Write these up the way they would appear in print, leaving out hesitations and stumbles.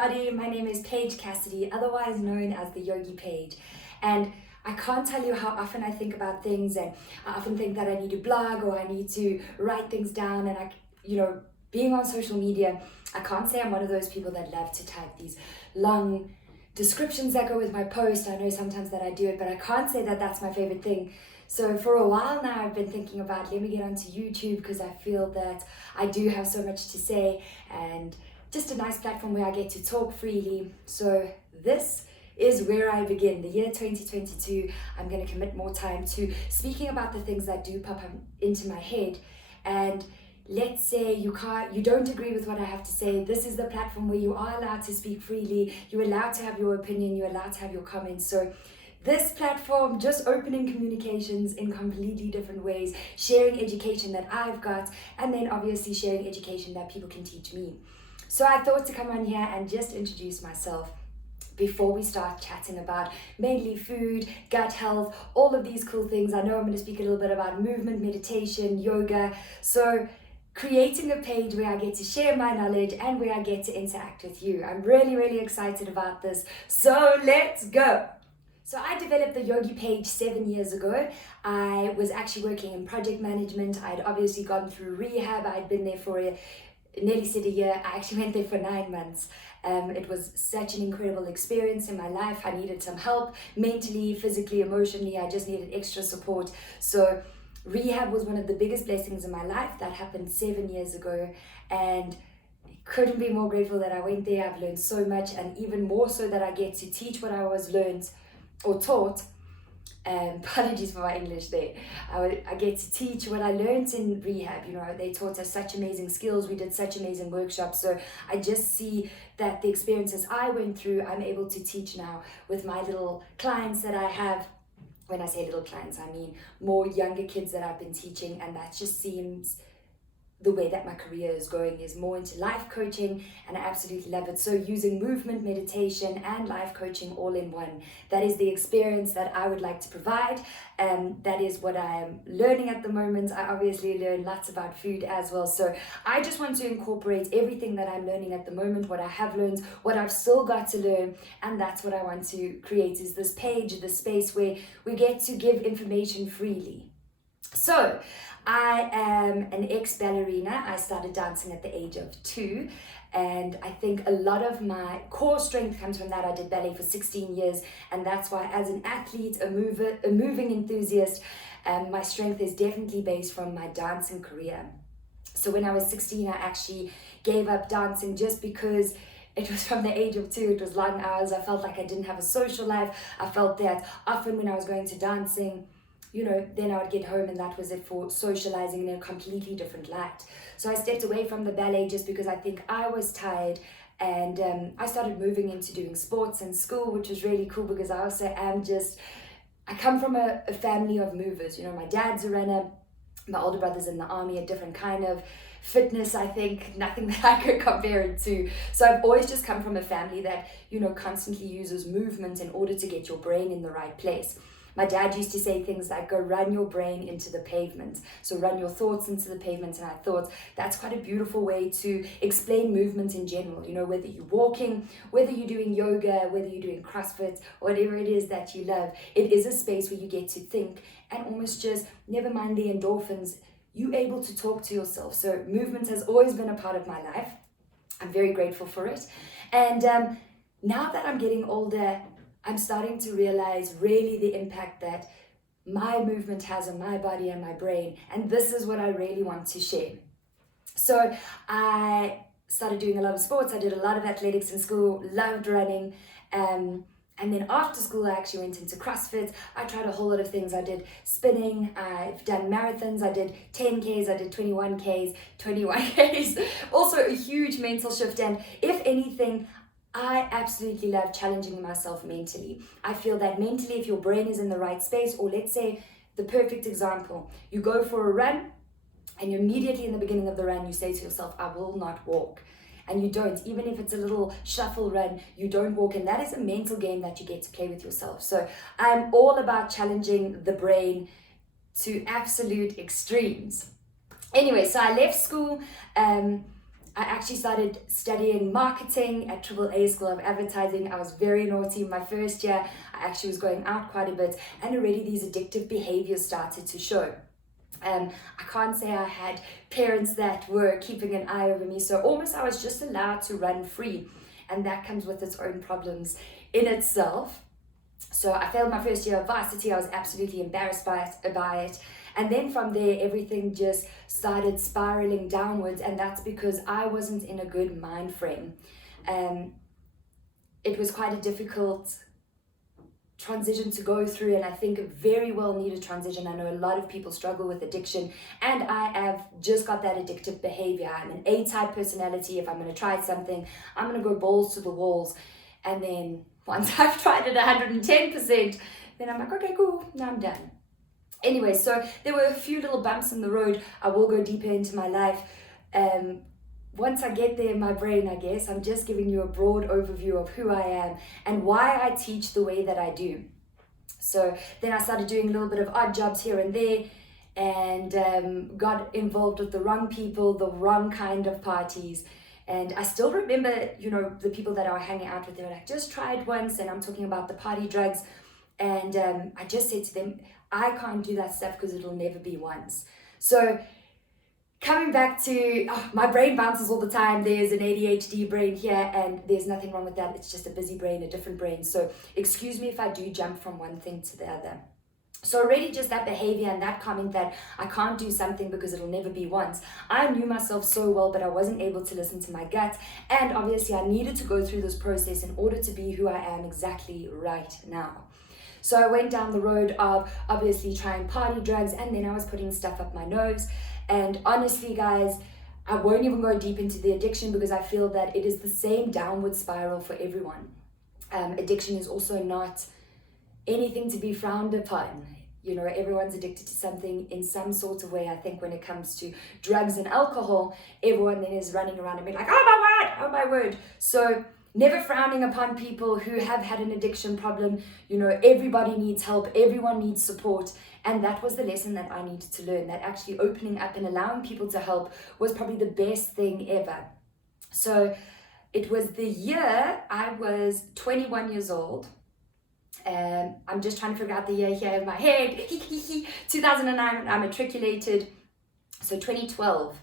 everybody, my name is Paige Cassidy, otherwise known as the Yogi Paige, and I can't tell you how often I think about things, and I often think that I need to blog or I need to write things down, and being on social media, I can't say I'm one of those people that love to type these long descriptions that go with my post. I know sometimes that I do it, but I can't say that that's my favorite thing. So for a while now, I've been thinking about, let me get onto YouTube, because I feel that I do have so much to say and just a nice platform where I get to talk freely. So this is where I begin. The year 2022, I'm going to commit more time to speaking about the things that do pop up into my head. And let's say you don't agree with what I have to say. This is the platform where you are allowed to speak freely. You're allowed to have your opinion. You're allowed to have your comments. So this platform, just opening communications in completely different ways, sharing education that I've got, and then obviously sharing education that people can teach me. So I thought to come on here and just introduce myself before we start chatting about mainly food, gut health, all of these cool things. I know I'm going to speak a little bit about movement, meditation, yoga. So creating a page where I get to share my knowledge and where I get to interact with you. I'm really, really excited about this. So let's go. So I developed the Yogi Paige 7 years ago. I was actually working in project management. I'd obviously gone through rehab. I'd been there for nearly said a year. I actually went there for 9 months. It was such an incredible experience in my life. I needed some help mentally, physically, emotionally. I just needed extra support. So rehab was one of the biggest blessings in my life. That happened 7 years ago, and couldn't be more grateful that I went there. I've learned so much, and even more so that I get to teach what I was learned or taught. Apologies for my English there. I get to teach what I learned in rehab. They taught us such amazing skills. We did such amazing workshops. So I just see that the experiences I went through, I'm able to teach now with my little clients that I have. When I say little clients, I mean more younger kids that I've been teaching, and that just seems the way that my career is going is more into life coaching, and I absolutely love it. So using movement, meditation, and life coaching all in one. That is the experience that I would like to provide, and that is what I am learning at the moment. I obviously learn lots about food as well. So I just want to incorporate everything that I'm learning at the moment, what I have learned, what I've still got to learn, and that's what I want to create, is this page, this space where we get to give information freely. So I am an ex-ballerina. I started dancing at the age of 2, and I think a lot of my core strength comes from that. I did ballet for 16 years, and that's why as an athlete, a moving enthusiast, my strength is definitely based from my dancing career. So when I was 16, I actually gave up dancing just because it was from the age of 2. It was long hours. I felt like I didn't have a social life. I felt that often when I was going to dancing, then I would get home and that was it for socializing in a completely different light. So I stepped away from the ballet just because I think I was tired, and I started moving into doing sports and school, which was really cool because I also I come from a family of movers. My dad's a runner, my older brother's in the army, a different kind of fitness, I think, nothing that I could compare it to. So I've always just come from a family that, constantly uses movement in order to get your brain in the right place. My dad used to say things like, go run your brain into the pavement. So run your thoughts into the pavement. And I thought that's quite a beautiful way to explain movement in general. Whether you're walking, whether you're doing yoga, whether you're doing CrossFit, whatever it is that you love, it is a space where you get to think and almost just, never mind the endorphins, you're able to talk to yourself. So movement has always been a part of my life. I'm very grateful for it. And now that I'm getting older, I'm starting to realize really the impact that my movement has on my body and my brain. And this is what I really want to share. So I started doing a lot of sports. I did a lot of athletics in school, loved running. And then after school, I actually went into CrossFit. I tried a whole lot of things. I did spinning, I've done marathons, I did 10Ks, I did 21Ks. Also a huge mental shift. And if anything, I absolutely love challenging myself mentally. I feel that mentally, if your brain is in the right space, or let's say the perfect example, you go for a run and you immediately in the beginning of the run, you say to yourself, I will not walk. And you don't, even if it's a little shuffle run, you don't walk. And that is a mental game that you get to play with yourself. So I'm all about challenging the brain to absolute extremes. Anyway, so I left school. I actually started studying marketing at AAA School of Advertising. I was very naughty in my first year. I actually was going out quite a bit, and already these addictive behaviors started to show. I can't say I had parents that were keeping an eye over me, so almost I was just allowed to run free, and that comes with its own problems in itself. So I failed my first year of varsity. I was absolutely embarrassed by it. And then from there, everything just started spiraling downwards, and that's because I wasn't in a good mind frame. It was quite a difficult transition to go through, and I think a very well needed transition. I know a lot of people struggle with addiction, and I have just got that addictive behavior. I'm an A-type personality. If I'm going to try something, I'm going to go balls to the walls, and then once I've tried it 110%, then I'm like, okay, cool, now I'm done. Anyway, so there were a few little bumps in the road. I will go deeper into my life. Once I get there in my brain, I guess, I'm just giving you a broad overview of who I am and why I teach the way that I do. So then I started doing a little bit of odd jobs here and there, and got involved with the wrong people, the wrong kind of parties. And I still remember, the people that I were hanging out with, they were like, just try it once. And I'm talking about the party drugs. And I just said to them, I can't do that stuff because it'll never be once. So coming back to, my brain bounces all the time. There's an ADHD brain here, and there's nothing wrong with that. It's just a busy brain, a different brain. So excuse me if I do jump from one thing to the other. So already just that behavior and that comment that I can't do something because it'll never be once. I knew myself so well, but I wasn't able to listen to my gut. And obviously I needed to go through this process in order to be who I am exactly right now. So I went down the road of obviously trying party drugs, and then I was putting stuff up my nose. And honestly, guys, I won't even go deep into the addiction because I feel that it is the same downward spiral for everyone. Addiction is also not anything to be frowned upon. Everyone's addicted to something in some sort of way. I think when it comes to drugs and alcohol, everyone then is running around and being like, oh my word. So never frowning upon people who have had an addiction problem. Everybody needs help, everyone needs support. And that was the lesson that I needed to learn, that actually opening up and allowing people to help was probably the best thing ever. So it was the year I was 21 years old. I'm just trying to figure out the year here in my head. 2009, I matriculated. So 2012,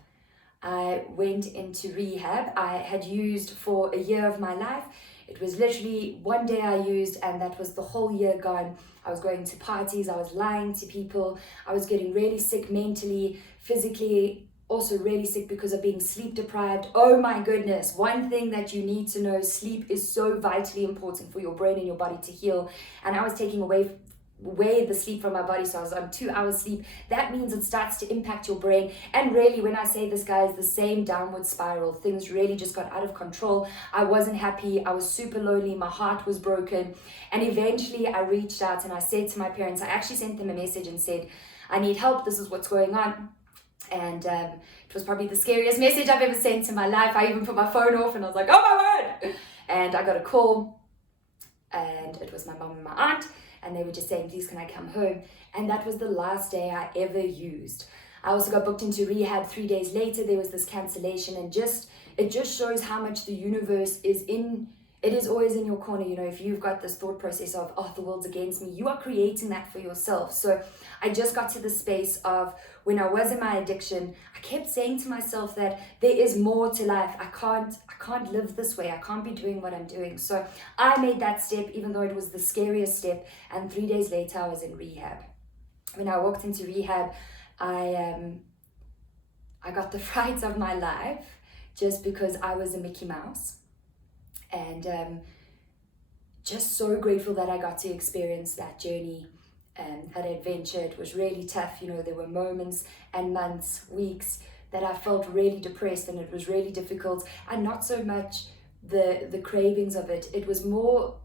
I went into rehab. I had used for a year of my life. It was literally one day I used, and that was the whole year gone. I was going to parties, I was lying to people, I was getting really sick mentally, physically, also really sick because of being sleep deprived. Oh my goodness, one thing that you need to know, sleep is so vitally important for your brain and your body to heal. And I was taking away the sleep from my body, so I was on 2 hours sleep. That means it starts to impact your brain. And really, when I say this, guys, the same downward spiral. Things really just got out of control. I wasn't happy, I was super lonely, my heart was broken. And eventually I reached out and I said to my parents, I actually sent them a message and said, I need help, this is what's going on. And it was probably the scariest message I've ever sent in my life. I even put my phone off and I was like, oh my word. And I got a call, and it was my mom and my aunt. And they were just saying, please, can I come home? And that was the last day I ever used. I also got booked into rehab 3 days later. There was this cancellation, and it just shows how much the universe it is always in your corner. If you've got this thought process of, oh, the world's against me, you are creating that for yourself. So I just got to the space of, when I was in my addiction, I kept saying to myself that there is more to life. I can't live this way. I can't be doing what I'm doing. So I made that step, even though it was the scariest step. And 3 days later, I was in rehab. When I walked into rehab, I got the frights of my life just because I was a Mickey Mouse. And just so grateful that I got to experience that journey, that adventure. It was really tough. There were moments and months, weeks that I felt really depressed, and it was really difficult. And not so much the cravings of it. It was more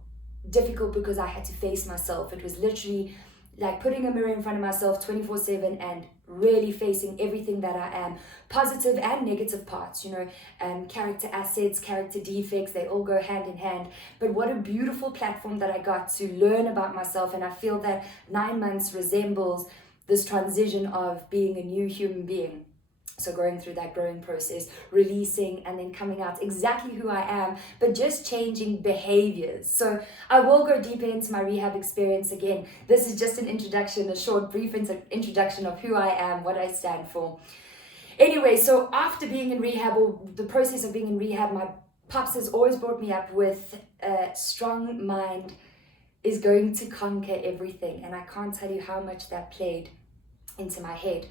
difficult because I had to face myself. It was literally like putting a mirror in front of myself 24/7 and really facing everything that I am, positive and negative parts, character assets, character defects, they all go hand in hand. But what a beautiful platform that I got to learn about myself. And I feel that 9 months resembles this transition of being a new human being. So going through that growing process, releasing, and then coming out exactly who I am, but just changing behaviors. So I will go deeper into my rehab experience again. This is just an introduction, a short, brief introduction of who I am, what I stand for. Anyway, so after being in rehab, or the process of being in rehab, my pops has always brought me up with a strong mind is going to conquer everything. And I can't tell you how much that played into my head.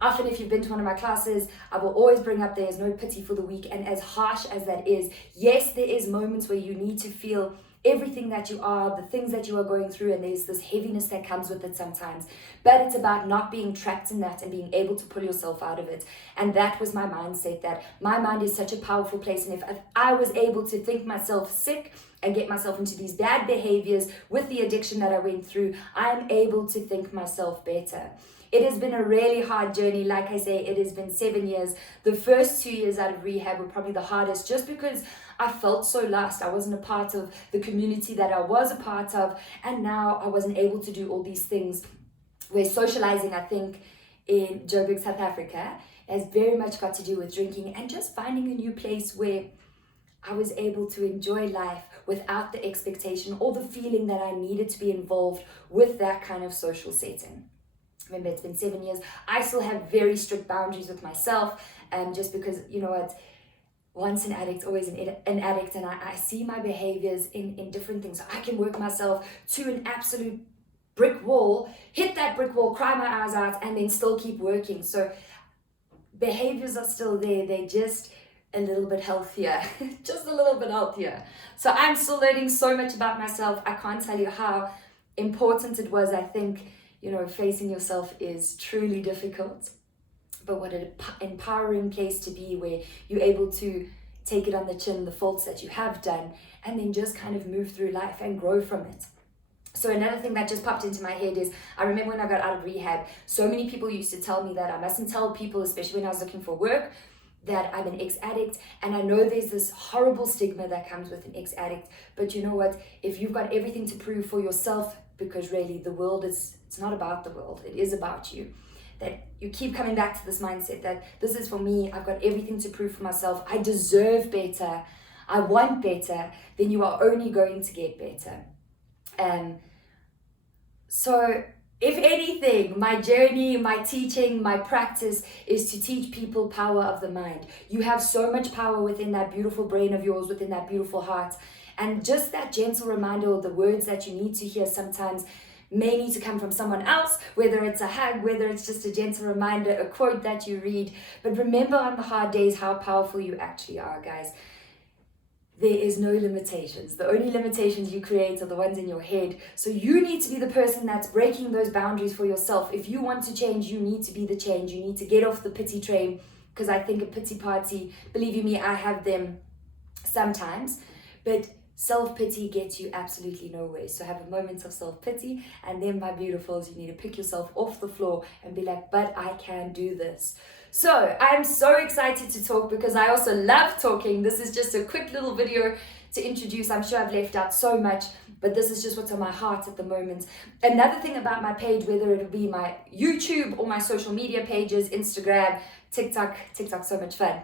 Often if you've been to one of my classes, I will always bring up there is no pity for the weak. And as harsh as that is, yes, there is moments where you need to feel everything that you are, the things that you are going through, and there's this heaviness that comes with it sometimes. But it's about not being trapped in that and being able to pull yourself out of it. And that was my mindset, that my mind is such a powerful place. And if I was able to think myself sick and get myself into these bad behaviors with the addiction that I went through, I'm able to think myself better. It has been a really hard journey. Like I say, it has been 7 years. The first 2 years out of rehab were probably the hardest, just because I felt so lost. I wasn't a part of the community that I was a part of, and now I wasn't able to do all these things. Where socializing, I think, in Joburg, South Africa, has very much got to do with drinking and just finding a new place where I was able to enjoy life without the expectation or the feeling that I needed to be involved with that kind of social setting. Remember, it's been 7 years. I still have very strict boundaries with myself, just because, you know what, once an addict, always an addict, and I see my behaviors in different things. I can work myself to an absolute brick wall, hit that brick wall, cry my eyes out, and then still keep working. So behaviors are still there. They're just a little bit healthier, just a little bit healthier. So I'm still learning so much about myself. I can't tell you how important it was. I think, you know, facing yourself is truly difficult, but what an empowering place to be, where you're able to take it on the chin, the faults that you have done, and then just kind of move through life and grow from it. So another thing that just popped into my head is, I remember when I got out of rehab, so many people used to tell me that I mustn't tell people, especially when I was looking for work, that I'm an ex-addict. And I know there's this horrible stigma that comes with an ex-addict, but you know what, if you've got everything to prove for yourself, because really the world it's not about the world, it is about you, that you keep coming back to this mindset that this is for me, I've got everything to prove for myself, I deserve better, I want better, then you are only going to get better. So if anything, my journey, my teaching, my practice is to teach people power of the mind. You have so much power within that beautiful brain of yours, within that beautiful heart. And just that gentle reminder, or the words that you need to hear sometimes may need to come from someone else, whether it's a hug, whether it's just a gentle reminder, a quote that you read. But remember on the hard days how powerful you actually are, guys. There is no limitations. The only limitations you create are the ones in your head. So you need to be the person that's breaking those boundaries for yourself. If you want to change, you need to be the change. You need to get off the pity train, because I think a pity party, believe you me, I have them sometimes, but self-pity gets you absolutely nowhere. So have a moment of self-pity, and then, my beautifuls, you need to pick yourself off the floor and be like, but I can do this. So I'm so excited to talk, because I also love talking. This is just a quick little video to introduce. I'm sure I've left out so much, but this is just what's on my heart at the moment. Another thing about my page, whether it'll be my YouTube or my social media pages, Instagram, TikTok's so much fun.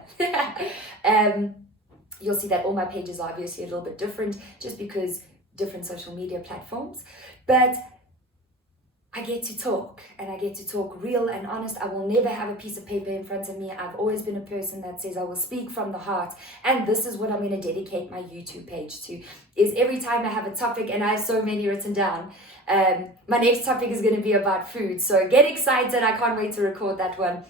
You'll see that all my pages are obviously a little bit different, just because different social media platforms. But I get to talk, and I get to talk real and honest. I will never have a piece of paper in front of me. I've always been a person that says I will speak from the heart. And this is what I'm going to dedicate my YouTube page to, is every time I have a topic, and I have so many written down, my next topic is going to be about food. So get excited. I can't wait to record that one.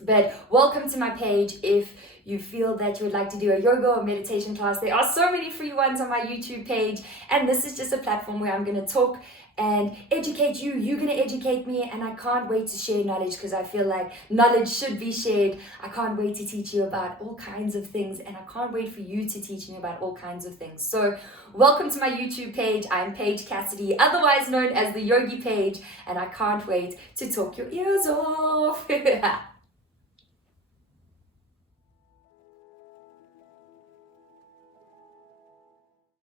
But welcome to my page. If you feel that you would like to do a yoga or meditation class, there are so many free ones on my YouTube page. And this is just a platform where I'm going to talk and educate you. You're going to educate me, and I can't wait to share knowledge, because I feel like knowledge should be shared. I can't wait to teach you about all kinds of things, and I can't wait for you to teach me about all kinds of things. So welcome to my YouTube page. I'm Paige Cassidy, otherwise known as the Yogi Paige, and I can't wait to talk your ears off.